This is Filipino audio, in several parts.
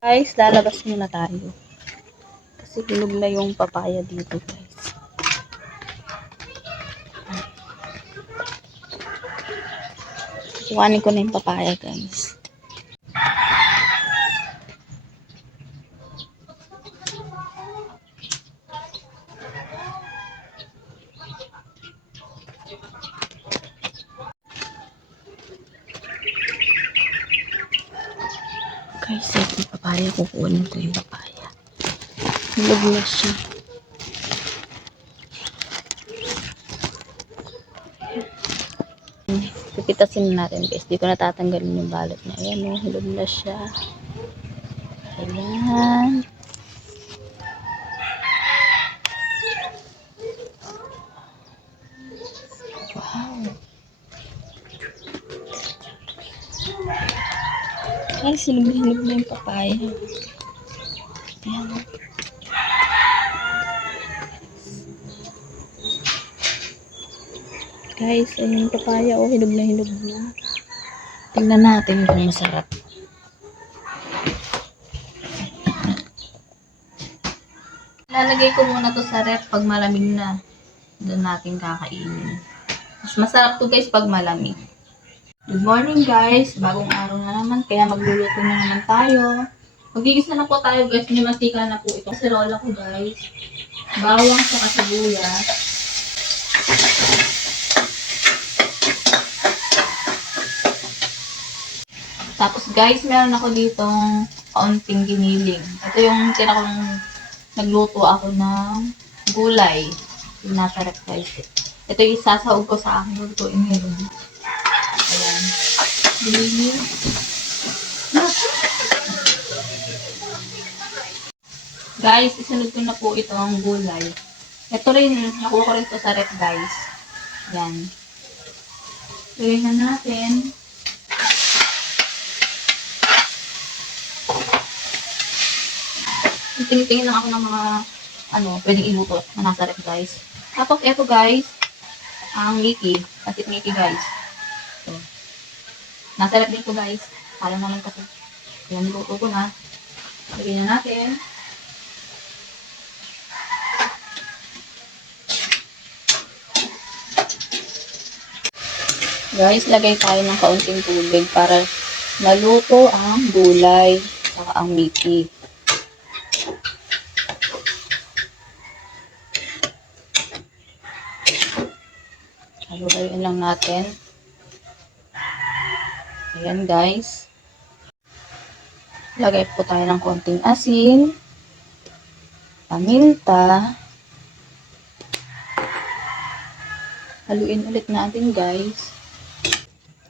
Guys, lalabas muna tayo. Kasi hinog na yung papaya dito, guys. Kuhanin ko na yung papaya, guys. Guys, papaya. Kukunin ko yung papaya. Hinog na siya. Pipitasin natin guys. Di ko natatanggalin yung balot niya. Ayan o, hinog na siya. Ayan. Guys, hinog na yung papaya. Ayan. Guys, ayun yung papaya. Oh, hinog na hinog na. Tingnan natin kung masarap. Lalagay ko muna to sa ref pag malamig na. Doon natin kakainin. Mas masarap to guys pag malamig. Good morning guys. Bagong araw na naman. Kaya magluluto na naman tayo. Magigis na, po tayo guys. May mantika na po ito. Kaserola ko guys. Bawang sa sibuyas. Tapos guys, meron ako ditong kaunting giniling. Ito yung tinakong nagluto ako ng gulay. Yung nasa guys. Ito yung sasahog ko sa aking lutuin ngayon. Guys, isunod ko na po ito ang gulay. Ito rin, nakuha ko rin ito sa rep guys. Ayan. Lagay na natin. Tingin-tingin lang ako ng mga ano, pwedeng iluto na nasa ref guys. Tapos eto guys, ang Mickey, pasit Mickey guys. Ref din ko guys. Kaya naman kasi. Kaya niluto ko na. Lagyan na natin. Guys, lagay tayo ng kaunting tubig para maluto ang gulay saka ang Mickey. Haluhaluin lang natin. Ayan guys. Lagay po tayo ng konting asin. Paminta. Haluin ulit natin guys.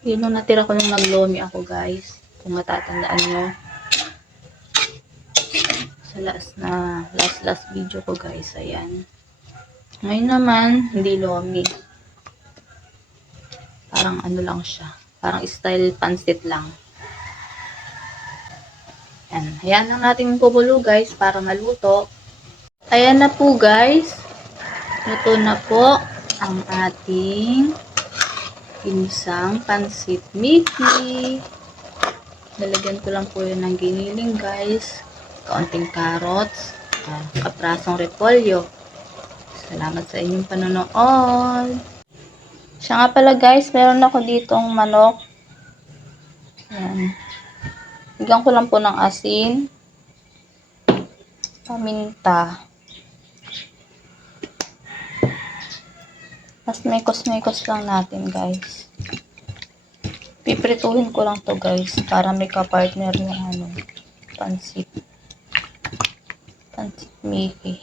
Yun nung natira ko nung naglomi ako guys. Kung matatandaan nyo. Sa last na, last last video ko guys. Ayan. Ngayon naman, hindi lomi. Parang ano lang siya. Parang style pansit lang. Ayan. Hayaan lang natin kukulo guys para maluto. Ayan na po guys. Luto na po ang ating ginisang pansit Mickey. Lalagyan ko lang po yun ng giniling guys. Kaunting carrots. Uh, kaprasong repolyo. Salamat sa inyong panonood. Siya nga pala guys, meron ako ditong manok. Ayan. Bigyan ko lang po ng asin. Paminta. Tapos mekos-mekos lang natin guys. Piprituhin ko lang to guys para may ka-partner yung ano, pansit. Pansit Mickey.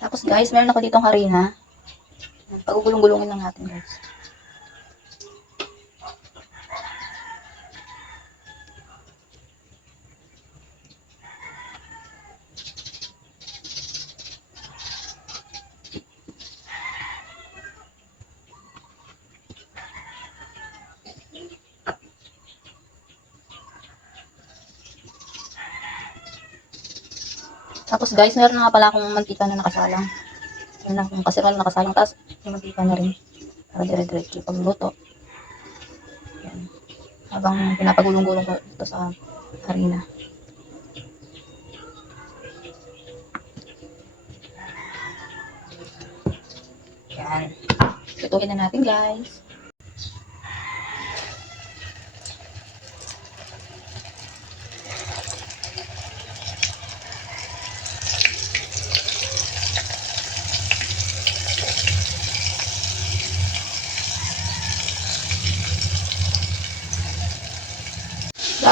Tapos guys, meron ako ditong harina. Pagugulong-gulungin lang natin guys. Tapos guys, meron na nga pala akong mantika na nakasalang. Yun na, yung kasirol na nakasalang. Tapos, mantika na rin. Para dire-diretso pagluto. Yan. Habang pinapagulong-gulong ko ito sa harina. Yan. Lutuin na natin, guys.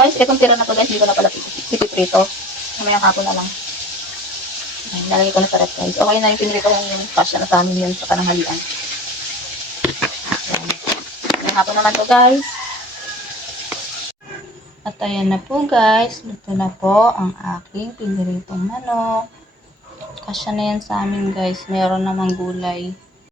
Guys, itong tira na to guys, hindi ko na pala pipiprito. Mamaya hapon na lang. Ayan, lalagay ko na sa ref guys. Okay na yung pinrito kong yung kasya na sa amin yun sa pananghalian. Ayan. May hapon naman to guys. At ayan na po guys, luto na po ang aking piniritong manok. Kasya na yan sa amin guys. Meron namang gulay.